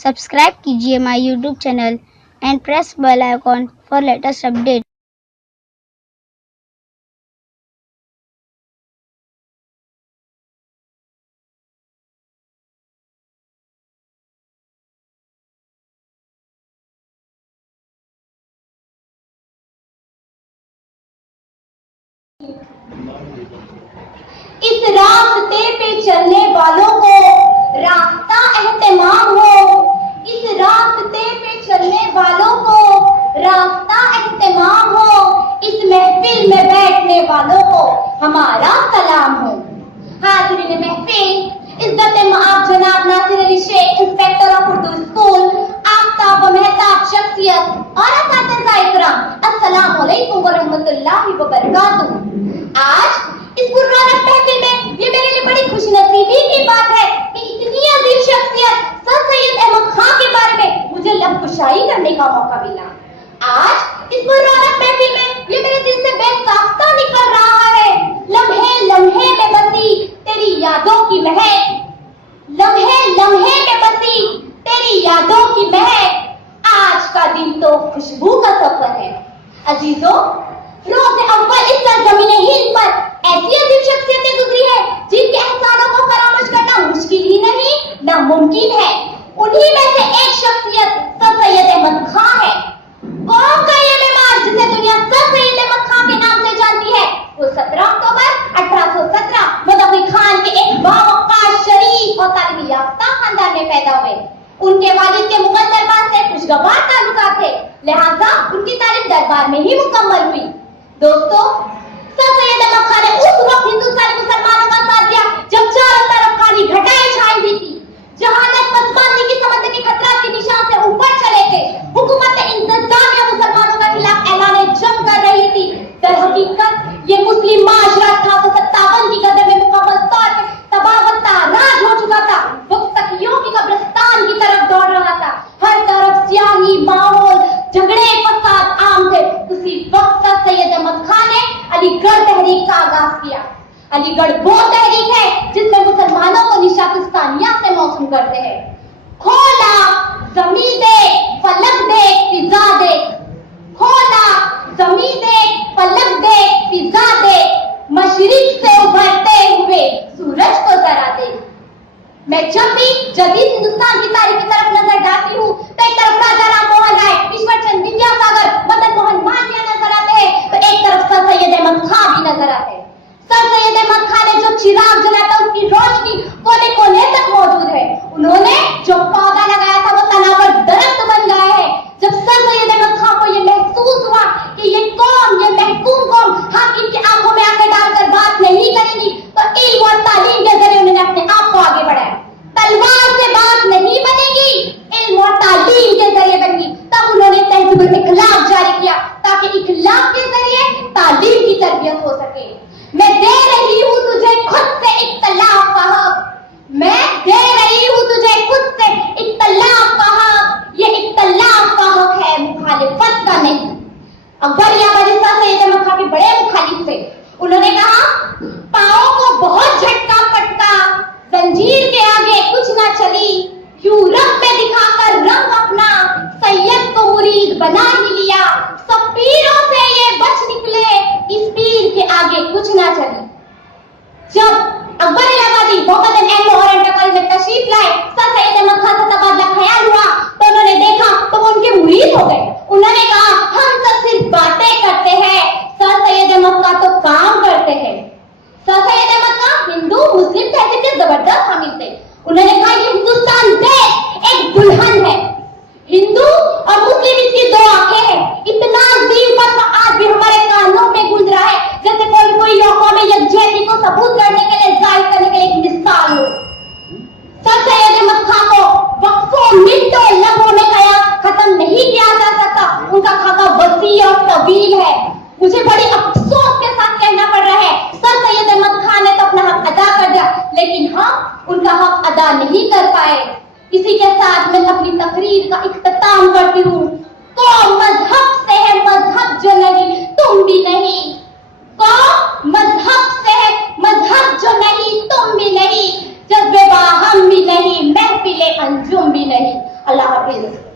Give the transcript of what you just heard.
Subscribe कीजिए my YouTube channel and press bell icon for latest update. इस रास्ते पे चलने वालों को रास्ता एहतमाम हो, इस रास्ते पे चलने वालों को रास्ता एहतमाम हो, इस महफिल में बैठने वालों को हमारा सलाम हो। हाज़रीन महफिल, इज्जत मआब जनाब Nasir Ali Sheikh, inspector of Urdu school, आफ्ताब व मेहताब शख्सियत और असातिज़ा इकराम, अस्सलाम वालेकुम व रहमतुल्लाहि व बरकातुहू। आज इस पुररौनक महफिल में ये मेरे लिए बड़ी खुशनसीबी की बात है कि इतनी अजीम शख्सियत सर सैयद अहमद खां के बारे में मुझे लबकुशाई करने का मौका मिला। आज इस पुररौनक महफिल में ये मेरे दिल से बेसाख्ता निकल रहा है। लम्हे लम्हे में बसी तेरी यादों की महक, लम्हे लम्हे में बसी तेरी यादों की महक, आज का दिन तो खुशबू का सफर है। अजीजों, रोज़े अव्वल इस सरज़मीन हिंद पर ऐसी अजीब शख्सियतें गुजरी है जिनके एहसानों को फरामोश करना मुश्किल ही नहीं नामुमकिन है। उन्हीं में से एक शख्सियत सर सैयद अहमद खां है। कौन का ये मेहमान जिसे दुनिया सर सैयद अहमद खां के नाम से जानती है? वो 17 अक्टूबर 1817 मुदफ़्फ़र खान के एक बावक़ार शरीफ और तालीम याफ्ता खानदान में पैदा हुए। उनके वालिद के मुगल दरबार से खुशगवार ताल्लुकात थे, लिहाजा उनकी तालीम दरबार में ही मुकम्मल हुई। दोस्तों, सर सैयद अहमद खान ने उस वक्त हिंदुस्तानी मुसलमानों का साथ दिया जब चारों तरफ काली घटाएं छाई हुई थी, जहालत पसमानदगी की समंदर के खतरात के निशान से ऊपर चले थे। हुकूमत इंतजामिया मुसलमानों के खिलाफ ऐलान जंग कर रही थी। दर हकीकत ये मुस्लिम माशरा 1857 की गदर में मुकम्मल तौर पर तबाह व ताराज हो चुका था। वक्त तकियों की कब्रिस्तान की तरफ दौड़ रहा था। हर तरफ स्याही माहौल, झगड़े फसाद आम थे। उसी वक्त सर सैयद अहमद खान ने अलीगढ़ तहरीक का आगाज किया। अलीगढ़ वो तहरीक है जिसमें मुसलमानों को निशातिस्तानिया से मौसूम करते हैं। खोला ज़मीं देख, फलक देख, फिजा देख, खोला ज़मीं देख, फलक देख, फिजा देख, मशरिक से उभरते हुए सूरज को जरा देख। मैं जब भी जदीद हिंदुस्तान की तारीख की तरफ नजर डालती हूँ तो एक तरफ राजा राम मोहन राय, ईश्वर चंद विद्यासागर, मदन मोहन मालवीय नजर आते हैं, तो एक तरफ सर सैयद अहमद खां भी नजर आते हैं। सर सैयद अहमद खान ने जो चिराग जलाया था उसकी रोशनी कोने कोने तक मौजूद है। उन्होंने जो पौधा लगाया था वो तनावर दरख्त बन गया है। जब सर सैयद अहमद खान को ये महसूस हुआ कि ये कौम, ये महकूम कौम हाकिम की आंखों में आंखें डालकर बात नहीं करेगी, तो इल्म और तालीम के जरिए उन्होंने अपने आप को आगे बढ़ाया। तलवार से बात नहीं बनेगी, इल्म और तालीम के जरिए बनेगी। तब उन्होंने तहज़ीबुल इखलाक जारी किया ताकि इखलाक के जरिए तालीम की तरबियत हो सके। मैं दे रही हूँ तुझे खुद से इख्तिलाफ का हक, मैं दे रही हूँ तुझे खुद से इख्तिलाफ का हक, ये इख्तिलाफ का हक है, मुखालिफत का नहीं। अकबर याबादी सर सैयद अहमद खान के बड़े मुखालिफ थे। उन्होंने कहा, पाँव को बहुत झटका पटका, जंजीर के आगे कुछ ना चली, यूरोप में दिखाकर रंग अपना, सैयद को मुरीद बना ही लिया, सब पीरों से ये बच निकले, इस पीर के आगे कुछ ना चली। जब अकबर इलाहाबादी मोहम्मद अहमद और कॉलेज में तशरीफ लाए, सर सैयद अहमद खान से तबादला ख्याल हुआ तो उन्होंने देखा तो वो उनके मुरीद हो गए। उन्होंने कहा, हम तो सिर्फ बातें करते हैं, सर सैयद अहमद का तो काम करते हैं। सर सैयद अहमद खान हिंदू मुस्लिम तहजीब के जबरदस्त हामिल थे। उन्होंने कहा, ये हिंदुस्तान देश एक दुल्हन है, हिंदू और मुस्लिम इसकी दो आंखें हैं। इतना अजीम फतवा आज भी हमारे कानों में गूंज रहा है जैसे कोई कौम में यकजहती को सबूत करने के लिए, जाहिर करने के लिए एक मिसाल हो। सर सैयद अहमद खान को वक्फों मिनटों लम्हों में कया खत्म नहीं किया जा सकता। उनका खाका वसी और तवील है। मुझे बड़ी अफसोस के साथ कहना पड़ रहा है, सर सैयद अहमद खान ने तो अपना हक अदा कर दिया, लेकिन हम उनका हक अदा नहीं कर पाए। इसी के साथ मैं अपनी तकरीर का इख्तिताम करती हूँ। कौम मजहब से है, मजहब जो नहीं तुम भी नहीं। कौम मजहब से है, मजहब जो नहीं तुम भी नहीं। جذبے باہم بھی نہیں، محفل انجم بھی نہیں. اللہ حافظ.